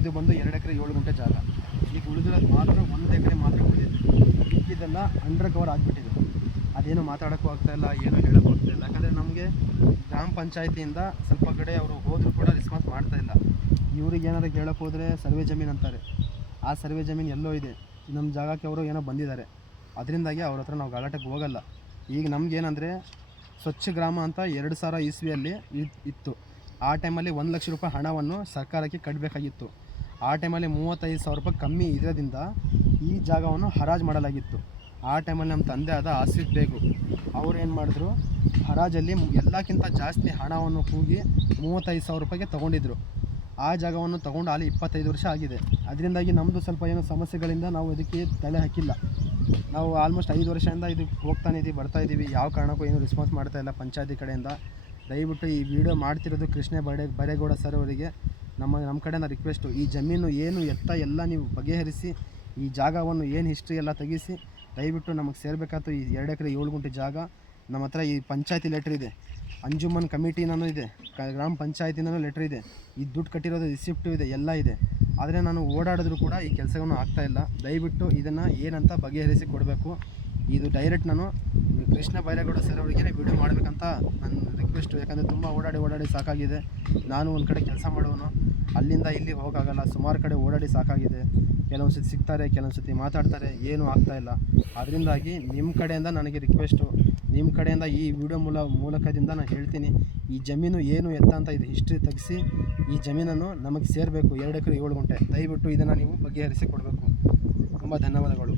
ಇದು ಬಂದು 2 ಎಕರೆ 7 ಗುಂಟೆ ಜಾಗ. ಈಗ ಉಳಿದಿರೋದು ಮಾತ್ರ 1 ಎಕರೆ ಮಾತ್ರ ಉಳಿದಿದೆ. ಮಿಕ್ಕಿದ್ದೆಲ್ಲ ಅಂಡರ್ ಕವರ್ ಆಗಿಬಿಟ್ಟಿದೆ. ಅದೇನು ಮಾತಾಡೋಕ್ಕೂ ಆಗ್ತಾಯಿಲ್ಲ, ಏನೂ ಹೇಳೋಕ್ಕೂ ಆಗ್ತಾಯಿಲ್ಲ. ಯಾಕಂದರೆ ನಮಗೆ ಗ್ರಾಮ ಪಂಚಾಯತಿಯಿಂದ ಸ್ವಲ್ಪ ಕಡೆ ಅವರು ಹೋದರೂ ಕೂಡ ರೆಸ್ಪಾನ್ಸ್ ಮಾಡ್ತಾಯಿಲ್ಲ. ಇವ್ರಿಗೆ ಏನಾದ್ರು ಹೇಳೋಕ್ಕೆ ಹೋದರೆ ಸರ್ವೆ ಜಮೀನು ಅಂತಾರೆ. ಆ ಸರ್ವೆ ಜಮೀನು ಎಲ್ಲೋ ಇದೆ, ನಮ್ಮ ಜಾಗಕ್ಕೆ ಅವರು ಏನೋ ಬಂದಿದ್ದಾರೆ. ಅದರಿಂದಾಗಿ ಅವ್ರ ಹತ್ರ ನಾವು ಗಲಾಟೆಗೆ ಹೋಗಲ್ಲ. ಈಗ ನಮಗೇನಂದರೆ ಸ್ವಚ್ಛ ಗ್ರಾಮ ಅಂತ 2000 ಇಸ್ವಿಯಲ್ಲಿ ಇತ್ತು. ಆ ಟೈಮಲ್ಲಿ 1 ಲಕ್ಷ ರೂಪಾಯಿ ಹಣವನ್ನು ಸರ್ಕಾರಕ್ಕೆ ಕಟ್ಟಬೇಕಾಗಿತ್ತು. ಆ ಟೈಮಲ್ಲಿ 35,000 ರೂಪಾಯಿ ಕಮ್ಮಿ ಇರೋದ್ರಿಂದ ಈ ಜಾಗವನ್ನು ಹರಾಜು ಮಾಡಲಾಗಿತ್ತು. ಆ ಟೈಮಲ್ಲಿ ನಮ್ಮ ತಂದೆ ಆದ ಆಸಿಫ್ ಬೇಗು ಅವರು ಏನು ಮಾಡಿದ್ರು, ಹರಾಜಲ್ಲಿ ಎಲ್ಲಕ್ಕಿಂತ ಜಾಸ್ತಿ ಹಣವನ್ನು ಕೂಗಿ 35,000 ರೂಪಾಯಿಗೆ ತೊಗೊಂಡಿದ್ರು. ಆ ಜಾಗವನ್ನು ತೊಗೊಂಡು ಅಲ್ಲಿ 25 ವರ್ಷ ಆಗಿದೆ. ಅದರಿಂದಾಗಿ ನಮ್ಮದು ಸ್ವಲ್ಪ ಏನೋ ಸಮಸ್ಯೆಗಳಿಂದ ನಾವು ಇದಕ್ಕೆ ತಲೆ ಹಾಕಿಲ್ಲ. ನಾವು ಆಲ್ಮೋಸ್ಟ್ 5 ವರ್ಷದಿಂದ ಇದಕ್ಕೆ ಹೋಗ್ತಾನೆ ಇದ್ದೀವಿ, ಬರ್ತಾಯಿದ್ದೀವಿ. ಯಾವ ಕಾರಣಕ್ಕೂ ಏನೂ ರೆಸ್ಪಾನ್ಸ್ ಮಾಡ್ತಾಯಿಲ್ಲ ಪಂಚಾಯತಿ ಕಡೆಯಿಂದ. ದಯವಿಟ್ಟು ಈ ವಿಡಿಯೋ ಮಾಡ್ತಿರೋದು ಕೃಷ್ಣ ಬೈರೇಗೌಡ ಸರ್ ಅವರಿಗೆ ನಮ್ಮ ಕಡೆಯಿಂದ ರಿಕ್ವೆಸ್ಟು, ಈ ಜಮೀನು ಏನು ಎತ್ತ ಎಲ್ಲ ನೀವು ಬಗೆಹರಿಸಿ, ಈ ಜಾಗವನ್ನು ಏನು ಹಿಸ್ಟ್ರಿ ಎಲ್ಲ ತೆಗಿಸಿ ದಯವಿಟ್ಟು ನಮಗೆ ಸೇರಬೇಕಾಯ್ತು. ಈ 2 ಎಕರೆ 7 ಗುಂಟೆ ಜಾಗ ನಮ್ಮ ಹತ್ರ ಈ ಪಂಚಾಯತಿ ಲೆಟ್ರ್ ಇದೆ, ಅಂಜುಮನ್ ಕಮಿಟಿನೂ ಇದೆ, ಗ್ರಾಮ ಪಂಚಾಯತಿನೂ ಲೆಟ್ರ್ ಇದೆ, ಈ ದುಡ್ಡು ಕಟ್ಟಿರೋದು ರಿಸಿಪ್ಟು ಇದೆ, ಎಲ್ಲ ಇದೆ. ಆದರೆ ನಾನು ಓಡಾಡಿದ್ರು ಕೂಡ ಈ ಕೆಲಸವನ್ನು ಆಗ್ತಾಯಿಲ್ಲ. ದಯವಿಟ್ಟು ಇದನ್ನು ಏನಂತ ಬಗೆಹರಿಸಿ ಕೊಡಬೇಕು. ಇದು ಡೈರೆಕ್ಟ್ ನಾನು ಕೃಷ್ಣ ಬೈರೇಗೌಡ ಸರ್ ಅವರಿಗೆ ವಿಡಿಯೋ ಮಾಡಬೇಕಂತ ನನ್ನ ರಿಕ್ವೆಸ್ಟು. ಯಾಕಂದರೆ ತುಂಬ ಓಡಾಡಿ ಸಾಕಾಗಿದೆ. ನಾನು ಒಂದು ಕಡೆ ಕೆಲಸ ಮಾಡೋನು, ಅಲ್ಲಿಂದ ಇಲ್ಲಿ ಹೋಗೋಕ್ಕಾಗಲ್ಲ. ಸುಮಾರು ಕಡೆ ಓಡಾಡಿ ಸಾಕಾಗಿದೆ. ಕೆಲವೊಂದು ಸತಿ ಸಿಗ್ತಾರೆ, ಕೆಲವೊಂದು ಸತಿ ಮಾತಾಡ್ತಾರೆ, ಏನೂ ಆಗ್ತಾಯಿಲ್ಲ. ಅದರಿಂದಾಗಿ ನಿಮ್ಮ ಕಡೆಯಿಂದ ನನಗೆ ರಿಕ್ವೆಸ್ಟು, ನಿಮ್ಮ ಕಡೆಯಿಂದ ಈ ವಿಡಿಯೋ ಮೂಲಕದಿಂದ ನಾನು ಹೇಳ್ತೀನಿ, ಈ ಜಮೀನು ಏನು ಎತ್ತ ಅಂತ ಇದು ಹಿಸ್ಟ್ರಿ ತೆಗೆಸಿ ಈ ಜಮೀನನ್ನು ನಮಗೆ ಸೇರಬೇಕು. 2 ಎಕರೆ 7 ಗುಂಟೆ. ದಯವಿಟ್ಟು ಇದನ್ನು ನೀವು ಬಗೆಹರಿಸಿ ಕೊಡಬೇಕು. ತುಂಬ ಧನ್ಯವಾದಗಳು.